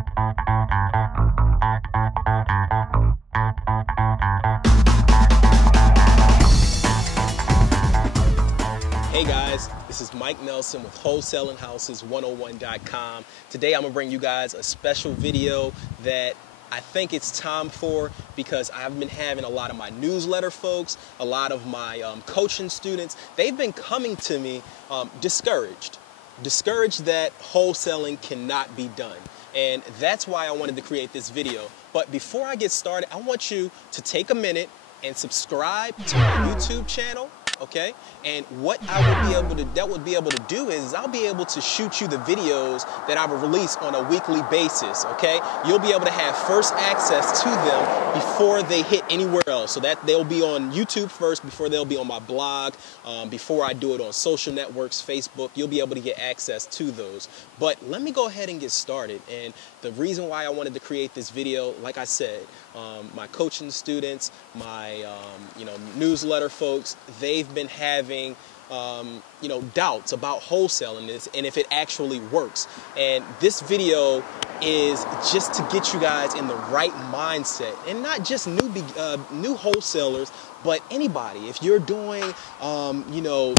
Hey guys, this is Mike Nelson with wholesalinghouses101.com. Today I'm going to bring you guys a special video that I think it's time for because I've been having a lot of my newsletter folks, a lot of my coaching students, they've been coming to me discouraged that wholesaling cannot be done. And that's why I wanted to create this video. But before I get started, I want you to take a minute and subscribe to my YouTube channel. Okay, and what I would be able to do is I'll be able to shoot you the videos that I will release on a weekly basis. Okay, you'll be able to have first access to them before they hit anywhere else. So that they'll be on YouTube first before they'll be on my blog, before I do it on social networks, Facebook. You'll be able to get access to those. But let me go ahead and get started. And the reason why I wanted to create this video, like I said, my coaching students, my newsletter folks, they've been having doubts about wholesaling this and if it actually works. And this video is just to get you guys in the right mindset, and not just new wholesalers, but anybody. If you're doing 2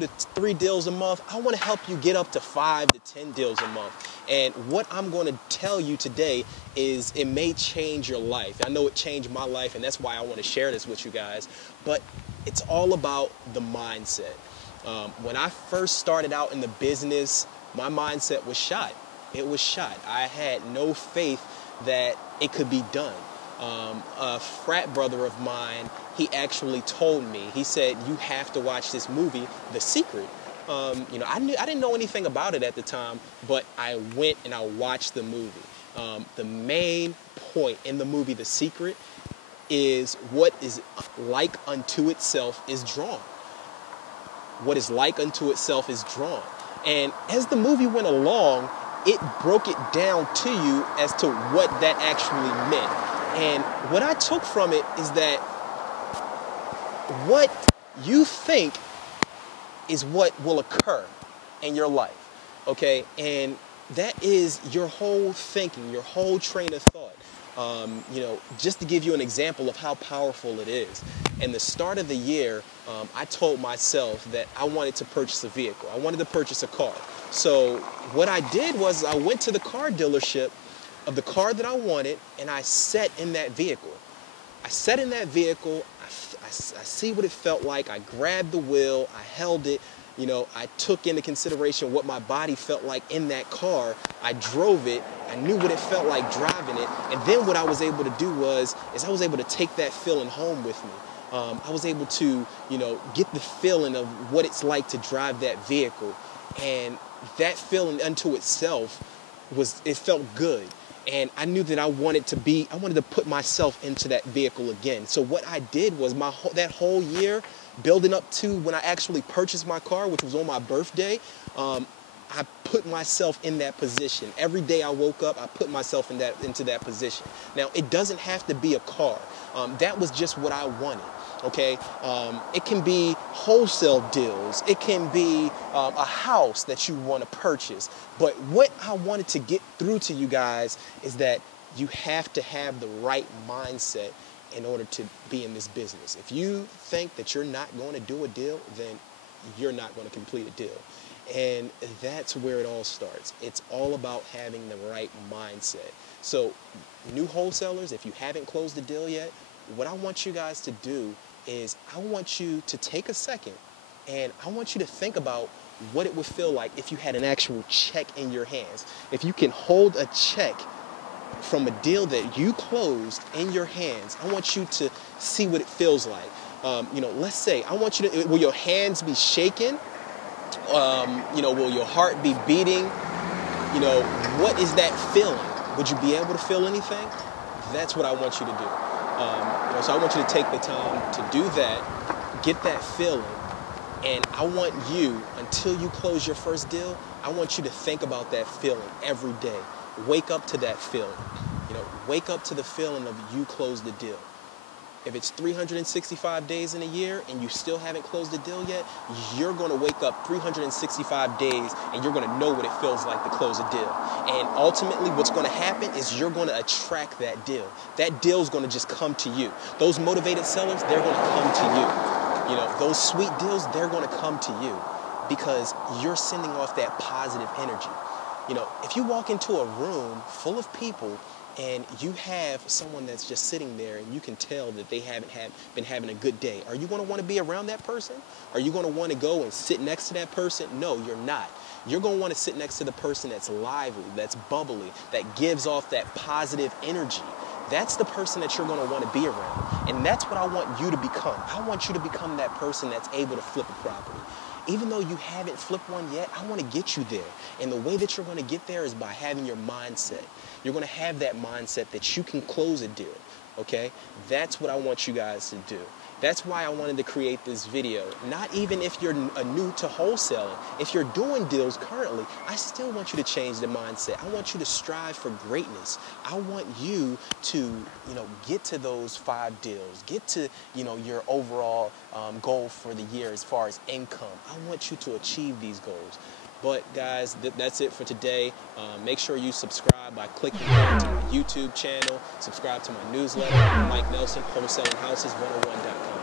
to 3 deals a month, I want to help you get up to 5 to 10 deals a month. And what I'm going to tell you today is it may change your life. I know it changed my life, and that's why I want to share this with you guys. But it's all about the mindset. When I first started out in the business, my mindset was shot. It was shot. I had no faith that it could be done. A frat brother of mine, he actually told me, he said, you have to watch this movie, The Secret. I didn't know anything about it at the time, but I went and I watched the movie. The main point in the movie, The Secret, is what is like unto itself is drawn. What is like unto itself is drawn. And as the movie went along, it broke it down to you as to what that actually meant. And what I took from it is that what you think is what will occur in your life, okay? And that is your whole thinking, your whole train of thought. Just to give you an example of how powerful it is. In the start of the year, I told myself that I wanted to purchase a vehicle. I wanted to purchase a car. So what I did was I went to the car dealership of the car that I wanted, and I sat in that vehicle. I sat in that vehicle. I see what it felt like. I grabbed the wheel. I held it. I took into consideration what my body felt like in that car. I drove it. I knew what it felt like driving it. And then what I was able to do is I was able to take that feeling home with me. I was able to, get the feeling of what it's like to drive that vehicle. And that feeling unto itself it felt good. And I knew that I wanted to put myself into that vehicle again. So what I did was that whole year, building up to when I actually purchased my car, which was on my birthday, I put myself in that position. Every day I woke up, I put myself into that position. Now, it doesn't have to be a car. That was just what I wanted. Okay, it can be wholesale deals. It can be a house that you want to purchase. But what I wanted to get through to you guys is that you have to have the right mindset in order to be in this business. If you think that you're not going to do a deal, then you're not going to complete a deal. And that's where it all starts. It's all about having the right mindset. So new wholesalers, if you haven't closed the deal yet, what I want you guys to do is I want you to take a second and I want you to think about what it would feel like if you had an actual check in your hands. If you can hold a check from a deal that you closed in your hands, I want you to see what it feels like. Let's say, I want you to, will your hands be shaking? Will your heart be beating? What is that feeling? Would you be able to feel anything? That's what I want you to do. So I want you to take the time to do that, get that feeling, and I want you, until you close your first deal, I want you to think about that feeling every day. Wake up to that feeling. Wake up to the feeling of you closed the deal. if it's 365 days in a year and you still haven't closed a deal yet, you're going to wake up 365 days and you're going to know what it feels like to close a deal. And ultimately what's going to happen is you're going to attract that deal. That deal's going to just come to you. Those motivated sellers, they're going to come to you. You know, those sweet deals, they're going to come to you because you're sending off that positive energy. You know, if you walk into a room full of people and you have someone that's just sitting there and you can tell that they haven't been having a good day, are you going to want to be around that person? Are you going to want to go and sit next to that person? No, you're not. You're going to want to sit next to the person that's lively, that's bubbly, that gives off that positive energy. That's the person that you're going to want to be around. And that's what I want you to become. I want you to become that person that's able to flip a property. Even though you haven't flipped one yet, I want to get you there. And the way that you're going to get there is by having your mindset. You're going to have that mindset that you can close a deal, okay? That's what I want you guys to do. That's why I wanted to create this video. Not even if you're new to wholesaling. If you're doing deals currently, I still want you to change the mindset. I want you to strive for greatness. I want you to, get to those 5 deals. Get to, your overall goal for the year as far as income. I want you to achieve these goals. But guys, that's it for today. Make sure you subscribe by clicking on to my YouTube channel. Subscribe to my newsletter, Mike Nelson, wholesalinghouses101.com.